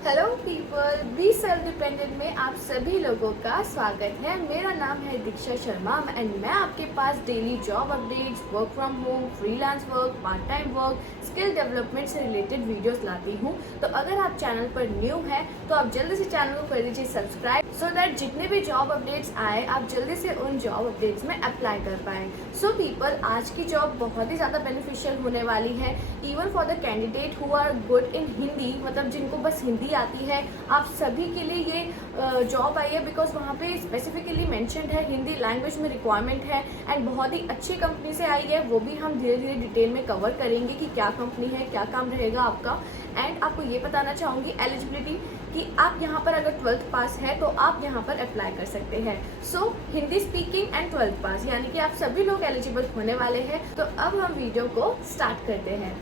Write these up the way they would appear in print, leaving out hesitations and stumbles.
Hello people, be self dependent में आप सभी लोगों का स्वागत है। मेरा नाम है दीक्षा शर्मा एंड मैं आपके पास daily job updates, work from home, freelance work, part time work, skill development से रिलेटेड वीडियोस लाती हूँ। तो अगर आप चैनल पर न्यू है तो आप जल्दी से चैनल को कर दीजिए सब्सक्राइब, सो दैट जितने भी जॉब अपडेट्स आए आप जल्दी से उन जॉब अपडेट्स में अप्लाई कर पाएँ। सो पीपल, आज की जॉब बहुत ही ज़्यादा बेनिफिशियल होने वाली है, even for the candidate who are good in Hindi, मतलब जिनको बस हिंदी आती है। आप सभी के लिए ये जॉब आई है बिकॉज वहाँ पे स्पेसिफिकली मेंशन्ड है, हिंदी लैंग्वेज में रिक्वायरमेंट है एंड बहुत ही अच्छी कंपनी से आई है। वो भी हम धीरे धीरे डिटेल में कवर करेंगे कि क्या कंपनी है, क्या काम रहेगा आपका। एंड आपको ये बताना चाहूँगी एलिजिबिलिटी कि आप यहाँ पर अगर 12th पास है तो आप यहाँ पर अप्लाई कर सकते हैं। सो हिंदी स्पीकिंग एंड 12th पास यानी कि आप सभी लोग एलिजिबल होने वाले हैं। तो अब हम वीडियो को स्टार्ट करते हैं।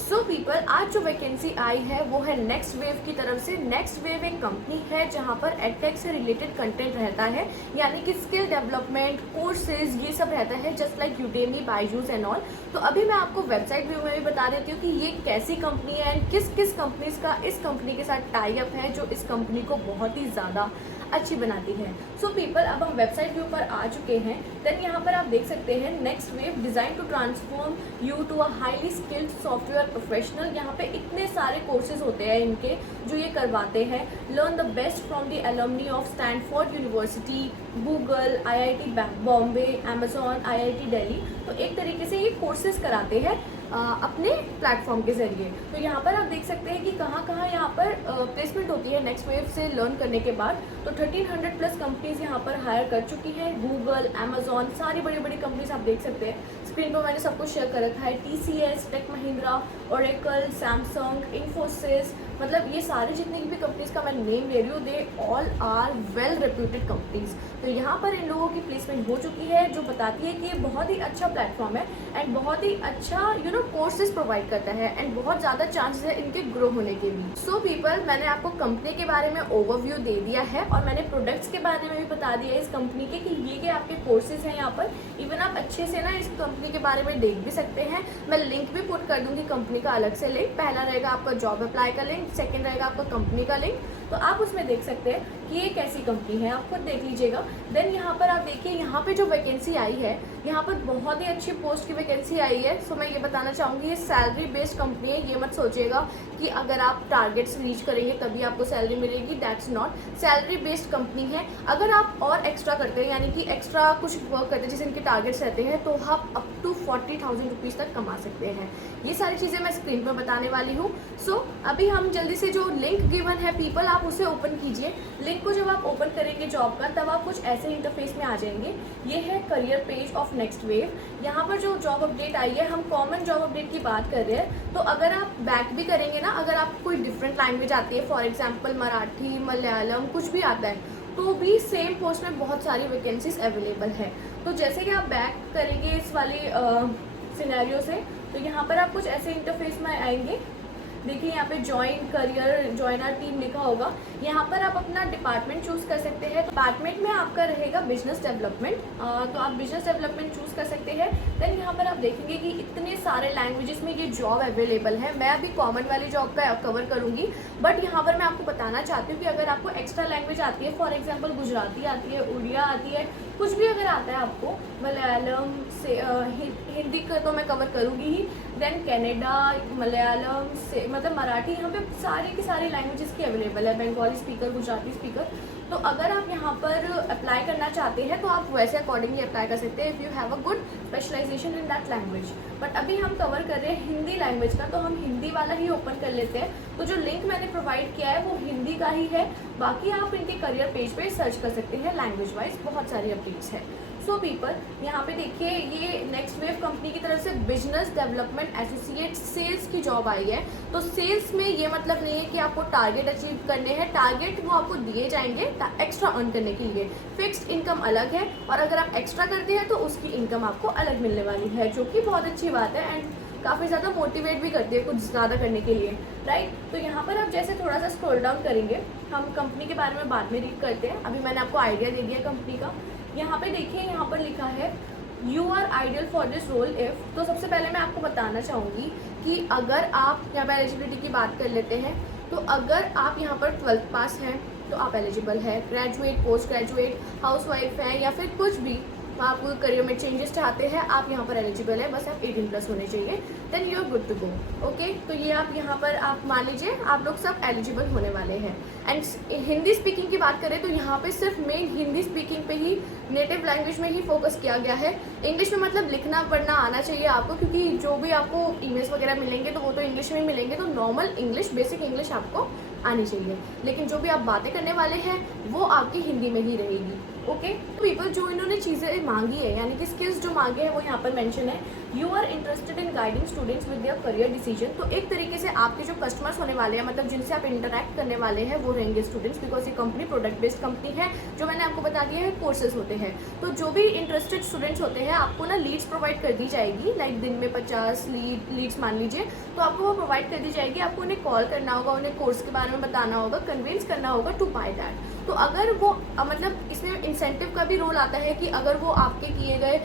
सो पीपल, आज जो वैकेंसी आई है वो है नेक्स्ट वेव की तरफ से। नेक्स्ट वेव एक कंपनी है जहाँ पर एडटेक से रिलेटेड कंटेंट रहता है, यानी कि स्किल डेवलपमेंट कोर्सेज ये सब रहता है, just like Udemy, Byju's and all. तो अभी मैं आपको वेबसाइट व्यू में भी बता देती हूँ कि ये कैसी कंपनी है एंड किस किस कंपनीज का इस कंपनी के साथ टाई अप है जो इस कंपनी को बहुत ही ज़्यादा अच्छी बनाती है। सो पीपल, अब हम वेबसाइट व्यू पर आ चुके हैं। देन यहाँ पर आप देख सकते हैं next wave design to transform you to a highly skilled software professional. यहाँ पे इतने सारे कोर्सेज होते हैं इनके जो ये करवाते हैं। Learn the best from the alumni of Stanford university, Google, IIT Bombay, Amazon, IIT Delhi. तो एक तरीके से ये कोर्सेज कराते हैं अपने प्लेटफॉर्म के जरिए। तो यहाँ पर आप देख सकते हैं कि कहाँ कहाँ यहाँ पर प्लेसमेंट होती है नेक्स्ट वेव से लर्न करने के बाद। तो 1300 प्लस कंपनीज यहाँ पर हायर कर चुकी हैं। गूगल, अमेजॉन, सारी बड़ी बड़ी कंपनीज आप देख सकते हैं। स्क्रीन पर मैंने सब कुछ शेयर कर रखा है। TCS, tech Mahindra, Oracle, Samsung, Infosys, मतलब ये सारी जितनी भी कंपनीज का मैं नेम ले रही हूँ, they all are well reputed companies. तो यहाँ पर इन लोगों की प्लेसमेंट हो चुकी है, जो बताती है कि ये बहुत ही अच्छा प्लेटफॉर्म है एंड बहुत ही अच्छा कोर्सेज प्रोवाइड करता है एंड बहुत ज़्यादा चांसेस है इनके ग्रो होने के भी। सो पीपल, मैंने आपको कंपनी के बारे में ओवरव्यू दे दिया है और मैंने प्रोडक्ट्स के बारे में भी बता दिया है इस कंपनी के कि ये आपके कोर्सेज हैं यहाँ पर। इवन आप अच्छे से ना इस कंपनी के बारे में देख भी सकते हैं। मैं लिंक भी पुट कर दूँगी कंपनी का अलग से लिंक। पहला रहेगा आपका जॉब अप्लाई का लिंक, सेकेंड रहेगा आपका कंपनी का लिंक। तो आप उसमें देख सकते हैं कि ये कैसी कंपनी है, आप खुद देख लीजिएगा। देन यहाँ पर आप देखिए, यहाँ पे जो वैकेंसी आई है, यहाँ पर बहुत ही अच्छी पोस्ट की वैकेंसी आई है। सो मैं ये बताना चाहूँगी, ये सैलरी बेस्ड कंपनी है। ये मत सोचिएगा कि अगर आप टारगेट्स रीच करेंगे तभी आपको सैलरी मिलेगी, that's not. Salary based company है। अगर आप और एक्स्ट्रा करते हैं, यानी कि एक्स्ट्रा कुछ वर्क करते हैं जैसे इनके टारगेट्स रहते हैं, तो आप अप टू 40,000 रुपीज़ तक कमा सकते हैं। ये सारी चीज़ें मैं स्क्रीन पर बताने वाली हूँ। सो अभी हम जल्दी से जो लिंक गिवन है पीपल, आप उसे ओपन कीजिए। लिंक को जब आप ओपन करेंगे जॉब का, तब आप कुछ ऐसे इंटरफेस में आ जाएंगे। ये है career page of next wave. यहाँ पर जो जॉब अपडेट आई है, हम कॉमन जॉब अपडेट की बात कर रहे हैं। तो अगर आप बैक भी करेंगे ना, अगर आपको कोई डिफरेंट लैंग्वेज आती है, फॉर एग्जाम्पल मराठी, मलयालम, कुछ भी आता है, तो भी सेम पोस्ट में बहुत सारी वैकेंसीज अवेलेबल है। तो जैसे कि आप बैक करेंगे इस वाली सिनेरियो से, तो यहाँ पर आप कुछ ऐसे इंटरफेस में आएंगे। देखिए यहाँ पे join career, join our team लिखा होगा। यहाँ पर आप अपना डिपार्टमेंट चूज कर सकते हैं। डिपार्टमेंट में आपका रहेगा बिजनेस डेवलपमेंट, तो आप बिजनेस डेवलपमेंट चूज कर सकते हैं। देन यहाँ पर आप देखेंगे कि इतने सारे लैंग्वेजेस में ये जॉब अवेलेबल है। मैं अभी कॉमन वाली जॉब का कवर करूँगी, बट यहाँ पर मैं आपको बताना चाहती हूँ कि अगर आपको एक्स्ट्रा लैंग्वेज आती है, फॉर एग्जाम्पल गुजराती आती है, उड़िया आती है, कुछ भी अगर आता है आपको, मलयालम से हिंदी का तो मैं कवर करूँगी ही। देन कनाडा, मलयालम से मतलब मराठी, यहाँ पे सारी की सारी लैंग्वेजेस की अवेलेबल है, बंगाली स्पीकर, गुजराती स्पीकर। तो अगर आप यहाँ पर अप्लाई करना चाहते हैं तो आप वैसे अकॉर्डिंगली अप्लाई कर सकते हैं if you have a good specialization in that language. But अभी हम कवर कर रहे हैं हिंदी लैंग्वेज का, तो हम हिंदी वाला ही ओपन कर लेते हैं। तो जो लिंक मैंने प्रोवाइड किया है वो हिंदी का ही है। बाकी आप इनके करियर पेज पे सर्च कर सकते हैं, लैंग्वेज वाइज बहुत सारी अपडेट्स है। सो पीपल, यहाँ पे देखिए, ये नेक्स्ट वेव कंपनी की तरफ से बिजनेस डेवलपमेंट एसोसिएट सेल्स की जॉब आई है। तो सेल्स में ये मतलब नहीं है कि आपको टारगेट अचीव करने हैं, टारगेट वो आपको दिए जाएंगे एक्स्ट्रा अर्न करने के लिए। फिक्स्ड इनकम अलग है और अगर आप एक्स्ट्रा करते हैं तो उसकी इनकम आपको अलग मिलने वाली है, जो कि बहुत अच्छी बात है एंड काफ़ी ज़्यादा मोटिवेट भी करती है कुछ ज़्यादा करने के लिए, राइट। तो यहाँ पर आप जैसे थोड़ा सा स्क्रॉल डाउन करेंगे, हम कंपनी के बारे में बाद में रीड करते हैं। अभी मैंने आपको आइडिया दे दिया कंपनी का। यहाँ पे देखिए, यहाँ पर लिखा है you are ideal for this role if. तो सबसे पहले मैं आपको बताना चाहूँगी कि अगर आप यहाँ पर एलिजिबिलिटी की बात कर लेते हैं, तो अगर आप यहाँ पर 12th पास हैं तो आप एलिजिबल है। ग्रेजुएट, पोस्ट ग्रेजुएट, हाउसवाइफ हैं या फिर कुछ भी आप करियर में चेंजेस चाहते हैं, आप यहाँ पर एलिजिबल है। बस आप 18 प्लस होने चाहिए, then you are good to go. Okay, तो ये आप यहाँ पर आप मान लीजिए आप लोग सब एलिजिबल होने वाले हैं। एंड हिंदी स्पीकिंग की बात करें तो यहाँ पे सिर्फ मेन हिंदी स्पीकिंग पे ही, नेटिव लैंग्वेज में ही फोकस किया गया है। इंग्लिश में मतलब लिखना पढ़ना आना चाहिए आपको, क्योंकि जो भी आपको ईमेल्स वगैरह मिलेंगे तो वो तो इंग्लिश में मिलेंगे, तो नॉर्मल इंग्लिश, बेसिक इंग्लिश आपको आनी चाहिए। लेकिन जो भी आप बातें करने वाले हैं वो आपकी हिंदी में ही रहेगी। ओके, पीपल जो इन्होंने चीज़ें मांगी है, यानी कि स्किल्स जो मांगे हैं वो यहाँ पर मेंशन है। You are interested in guiding students with their career decision. तो एक तरीके से आपके जो कस्टमर्स होने वाले हैं, मतलब जिनसे आप इंटरेक्ट करने वाले हैं, वो रहेंगे स्टूडेंट्स, बिकॉज ये कंपनी प्रोडक्ट बेस्ड कंपनी है। जो मैंने आपको बता दिया है कोर्सेज होते हैं, तो जो भी इंटरेस्टेड स्टूडेंट्स होते हैं आपको ना लीड्स प्रोवाइड कर दी जाएगी। लाइक दिन में 50 लीड्स मान लीजिए, तो आपको वो प्रोवाइड कर दी जाएगी। आपको उन्हें कॉल करना होगा, उन्हें कोर्स के बारे में बताना होगा, कन्विंस करना होगा टू बाय दैट। तो अगर वो मतलब इसमें इंसेंटिव का भी रोल आता है कि अगर वो आपके किए गए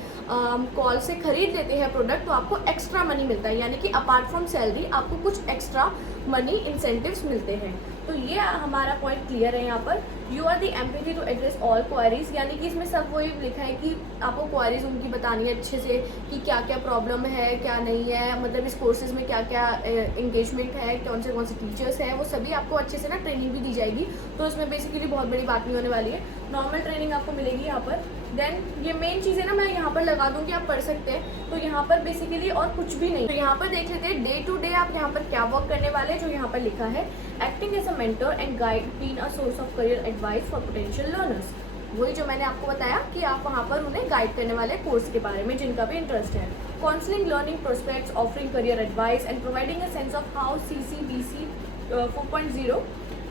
कॉल से खरीद लेते हैं प्रोडक्ट, तो आपको एक्स्ट्रा मनी मिलता है, यानी कि अपार्ट फ्रॉम सैलरी आपको कुछ एक्स्ट्रा मनी इंसेंटिव्स मिलते हैं। तो ये हमारा पॉइंट क्लियर है यहाँ पर। You are the empathy to address all queries, यानी कि इसमें सब वही लिखा है कि आपको क्वारीज उनकी बतानी है अच्छे से, कि क्या क्या प्रॉब्लम है, क्या नहीं है, मतलब इस कोर्सेज में क्या क्या इंगेजमेंट है, कौन से टीचर्स हैं, वो सभी आपको अच्छे से ना ट्रेनिंग भी दी जाएगी। तो इसमें बेसिकली बहुत बड़ी बात नहीं होने वाली है, नॉर्मल ट्रेनिंग आपको मिलेगी यहाँ पर। देन ये मेन चीज़ें ना मैं यहाँ पर लगा दूँगी, आप पढ़ सकते हैं। तो यहाँ पर बेसिकली और कुछ भी नहीं, तो यहाँ पर देख लेते हैं डे टू डे आप यहाँ पर क्या वर्क करने वाले हैं। जो यहाँ पर लिखा है, acting as a mentor and guide, being a source of career advice for potential learners. वही जो मैंने आपको बताया कि आप वहाँ पर उन्हें गाइड करने वाले कोर्स के बारे में जिनका भी इंटरेस्ट है। Counselling learning prospects, offering career advice and providing a sense of how CCBC 4.0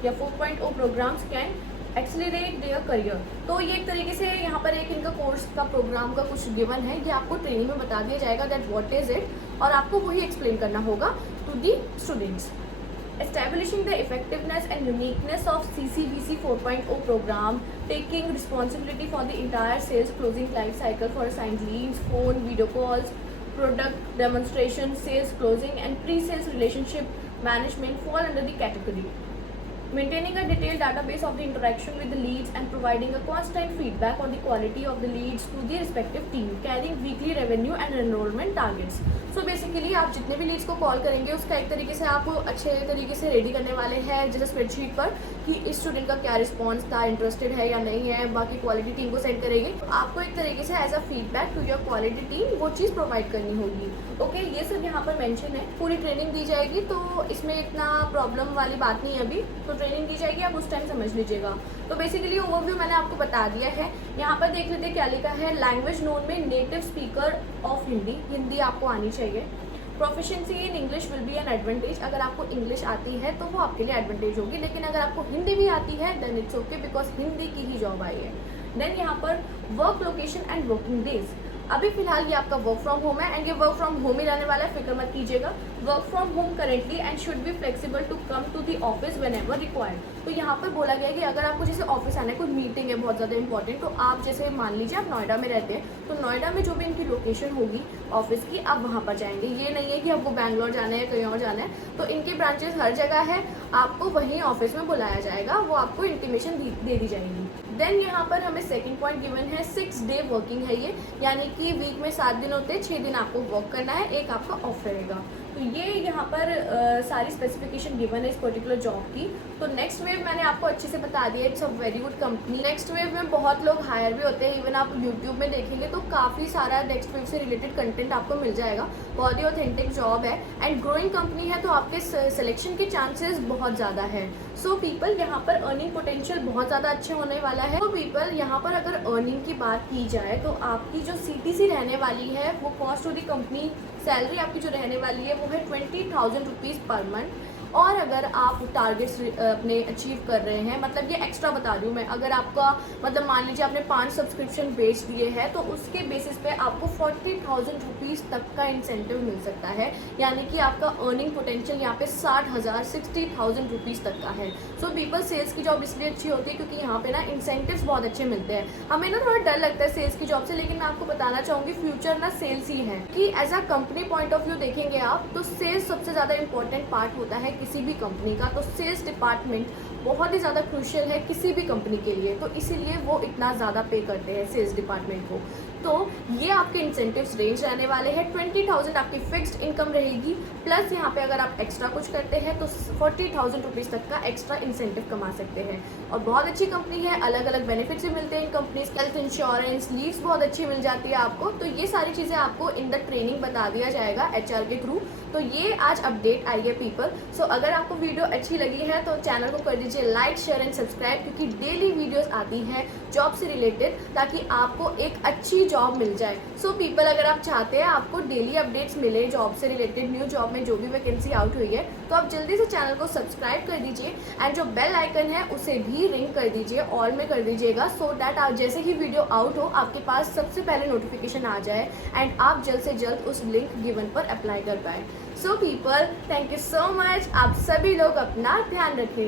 या 4.0 programmes can accelerate their career. तो ये एक तरीके से यहाँ पर एक इनका कोर्स का प्रोग्राम का कुछ गिवन है, ये आपको ट्रेनिंग में बता दिया जाएगा दैट व्हाट इज इट, और आपको वही एक्सप्लेन करना होगा to the students. Establishing the effectiveness and uniqueness of CCBC 4.0 program, taking responsibility for the entire sales closing life cycle for assigned leads, phone, video calls, product demonstration, sales closing and pre-sales relationship management fall under the category. Maintaining a detailed database of the interaction with the leads and providing a constant feedback on the quality of the leads to the respective team, carrying weekly revenue and enrollment targets. So basically आप जितने भी Leeds को call करेंगे उसका एक तरीके से आप अच्छे तरीके से रेडी करने वाले हैं जैसे स्प्रेडशीट पर कि इस स्टूडेंट का क्या रिस्पॉन्स था, इंटरेस्टेड है या नहीं है, बाकी क्वालिटी टीम को सेंड करेंगे। तो आपको एक तरीके से as a feedback to your quality team वो चीज़ प्रोवाइड करनी होगी। ओके, ये सब यहाँ पर मेंशन है। पूरी ट्रेनिंग दी जाएगी, तो इसमें इतना प्रॉब्लम वाली बात नहीं है अभी, तो ट्रेनिंग दी जाएगी, आप उस टाइम समझ लीजिएगा। तो बेसिकली ओवरव्यू मैंने आपको बता दिया है। यहाँ पर देख लेते हैं क्या लिखा है। लैंग्वेज नोन में native speaker of Hindi, Hindi आपको आनी चाहिए। Proficiency in English will be an advantage, अगर आपको इंग्लिश आती है तो वो आपके लिए एडवांटेज होगी, लेकिन अगर आपको हिंदी भी आती है then it's okay, because Hindi की ही जॉब आई है। देन यहाँ पर work location and working days, अभी फिलहाल ये आपका वर्क फ्रॉम होम है एंड ये वर्क फ्रॉम होम ही रहने वाला है, फिक्र मत कीजिएगा। Work from home currently and should be flexible to come to the office whenever required. तो यहाँ पर बोला गया है कि अगर आपको जैसे ऑफिस आना है, कोई मीटिंग है बहुत ज़्यादा इंपॉर्टेंट, तो आप जैसे मान लीजिए आप नोएडा में रहते हैं, तो नोएडा में जो भी इनकी लोकेशन होगी ऑफिस की, आप वहाँ पर जाएंगे। ये नहीं है कि आपको बैंगलोर जाना है, कहीं और जाना है, तो इनके ब्रांचेस हर जगह है, आपको वहीं ऑफिस में बुलाया जाएगा, वो आपको इंटीमेशन दे दी जाएगी। देन यहाँ पर हमें सेकंड पॉइंट गिवन है 6 डे वर्किंग है ये, यानी कि वीक में 7 दिन होते हैं, 6 दिन आपको वर्क करना है, एक आपका ऑफ रहेगा। तो ये यहाँ पर सारी स्पेसिफिकेशन गिवन है इस पर्टिकुलर जॉब की। तो नेक्स्ट वेव मैंने आपको अच्छे से बता दिया, it's a very good company. Next wave में बहुत लोग हायर भी होते हैं, इवन आप यूट्यूब में देखेंगे तो काफ़ी सारा नेक्स्ट वेव से रिलेटेड कंटेंट आपको मिल जाएगा। बहुत ही ऑथेंटिक जॉब है एंड ग्रोइंग कंपनी है, तो आपके सिलेक्शन के चांसेस बहुत ज़्यादा है। सो पीपल यहाँ पर अर्निंग पोटेंशियल बहुत ज़्यादा अच्छे होने वाला है। तो पीपल यहाँ पर अगर अर्निंग की बात की जाए तो आपकी जो CTC रहने वाली है, वो cost to the company salary आपकी जो रहने वाली है वो है 20,000 रुपीज़ पर मंथ। और अगर आप टारगेट्स अपने अचीव कर रहे हैं, मतलब ये एक्स्ट्रा बता रही हूँ मैं, अगर आपका मतलब मान लीजिए आपने 5 सब्सक्रिप्शन बेच दिए हैं तो उसके बेसिस पे आपको 40,000 रुपीज़ तक का इंसेंटिव मिल सकता है, यानी कि आपका अर्निंग पोटेंशियल यहाँ पे 60,000 रुपीज़ तक का है। सो पीपल सेल्स की जॉब इसलिए अच्छी होती है क्योंकि यहाँ पे ना इंसेंटिव्स बहुत अच्छे मिलते हैं। हमें ना थोड़ा डर लगता है सेल्स की जॉब से, लेकिन मैं आपको बताना चाहूँगी फ्यूचर ना सेल्स ही है कि as a company point of view देखेंगे आप तो सेल्स सबसे ज़्यादा इंपॉर्टेंट पार्ट होता है। किसी भी कंपनी का, तो सेल्स डिपार्टमेंट बहुत ही ज़्यादा क्रूशियल है किसी भी कंपनी के लिए, तो इसीलिए वो इतना ज़्यादा पे करते हैं सेल्स डिपार्टमेंट को। तो ये आपके इंसेंटिव्स रेंज रहने वाले हैं। 20,000 आपकी फिक्स्ड इनकम रहेगी, प्लस यहाँ पे अगर आप एक्स्ट्रा कुछ करते हैं तो 40,000 रुपीज़ तक का एक्स्ट्रा इंसेंटिव कमा सकते हैं। और बहुत अच्छी कंपनी है, अलग अलग बेनिफिट्स भी मिलते हैं इन कंपनीज, हेल्थ इंश्योरेंस, लीव्स बहुत अच्छी मिल जाती है आपको। तो ये सारी चीज़ें आपको इन द ट्रेनिंग बता दिया जाएगा HR के थ्रू। तो ये आज अपडेट आई है पीपल। सो अगर आपको वीडियो अच्छी लगी है तो चैनल को कर दीजिए लाइक, शेयर एंड सब्सक्राइब, क्योंकि डेली वीडियोस आती हैं जॉब से रिलेटेड, ताकि आपको एक अच्छी जॉब मिल जाए। सो पीपल, अगर आप चाहते हैं आपको डेली अपडेट्स मिले जॉब से रिलेटेड, न्यू जॉब में जो भी वैकेंसी आउट हुई है, तो आप जल्दी से चैनल को सब्सक्राइब कर दीजिए एंड जो बेल आइकन है उसे भी रिंग कर दीजिए, ऑल में कर दीजिएगा, सो दैट आप जैसे ही वीडियो आउट हो आपके पास सबसे पहले नोटिफिकेशन आ जाए एंड आप जल्द से जल्द उस लिंक गिवन पर अप्लाई कर पाए। So people, thank you so much. आप सभी लोग अपना ध्यान रखें।